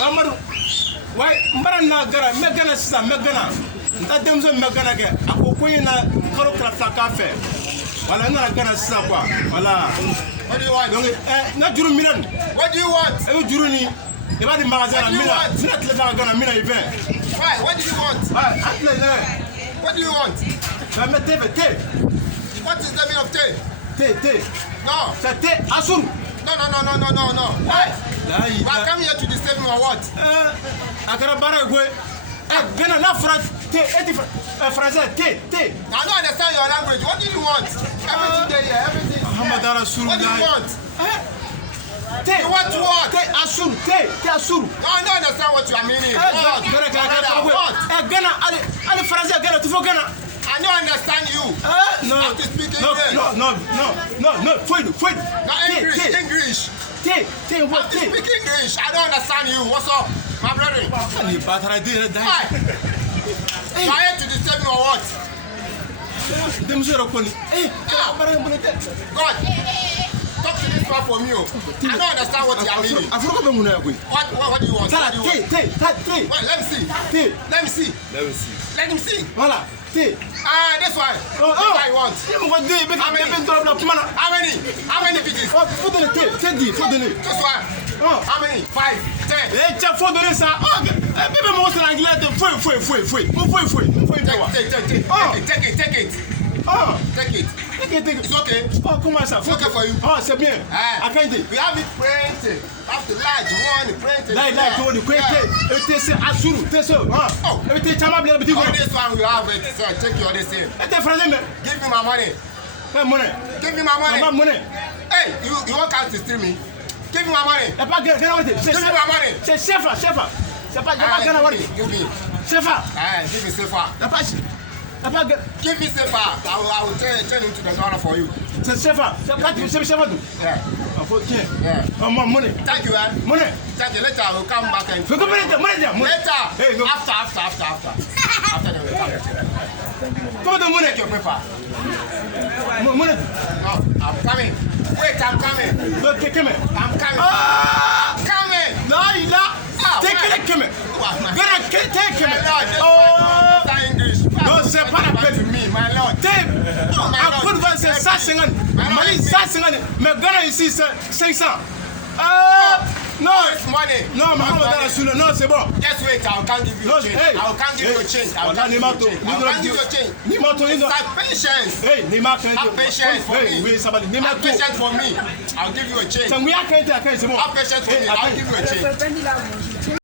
Amaru. Why? Mbana Gana, Megana Sisa, Megana. That them so Megana get. Akokoina, Koro Krafta Cafe. Well, I'm not gonna stop. Voilà. What do you want? Not Juru Milan. What do you want? Every Juruni. The body magazine, Mina. Not let Gana Mina event. Why? What do you want? What do you want? I'm a tea. What is the meaning of tea? Tea. No. C'est tea Asur. No. Why? Why come here to disturb me or what? I got a barrel. Gana la français, tea. I don't understand your language. What do you want? Everything there, everything. What do you want? Tea. You want what? Tea Asur. No, I don't understand what you are meaning. What? Gana, allez français, Gana, tu faut Gana. I don't understand you. No. I have to speak English. No. Foi. No, English. Tea, what I have to tea? speak English. I don't understand you. What's up, my brother? Why? You are here to disturb me or what? God, talk to this man for me. I don't understand what you are meaning. What do you want? Tea. Well, let me see. Let him see. Voilà. Tea. This one. This one I want. How many pieces? Faut donner tea. Faut donner. This one. How many? 5, 10. Tiens, faut donner ça. Bébé, moi, c'est l'anglais de fouet. Take it. It's okay. Comment ça? It's okay for you. C'est bien. We have it printed. Have the large one printed. C'est Asuru. All this one we have it. So take your other thing. Give me my money. Give me my money. Hey, you want us to steal me? Give me my money. Give me my money. C'est Shefa. C'est pas Gana money. Give me. Shefa. Give me Sefa. Give me Sefa. I will turn into the dollar for you. C'est Shefa. C'est Shefa. Yeah. Money. Thank you, man. Money. Thank you. Later I will come back and. Money. Later. After. After the we'll Come on, money. take your paper. Money. No, I'm coming. Wait, I'm coming. Okay, come here. I'm coming. I'm coming. No, you not. Take it, come here. Take him. English. Non, c'est pas la peine. My lord. À coup de 550. Mais Gana ici, c'est 500. No, it's money. No, non, c'est bon. Just wait, I can't give you a change. I can't give you a change. I can't give you a change. Have patience. Hey, have patience for me. Have patience for me. I'll give you a change. Have patience for me. I'll give you a change.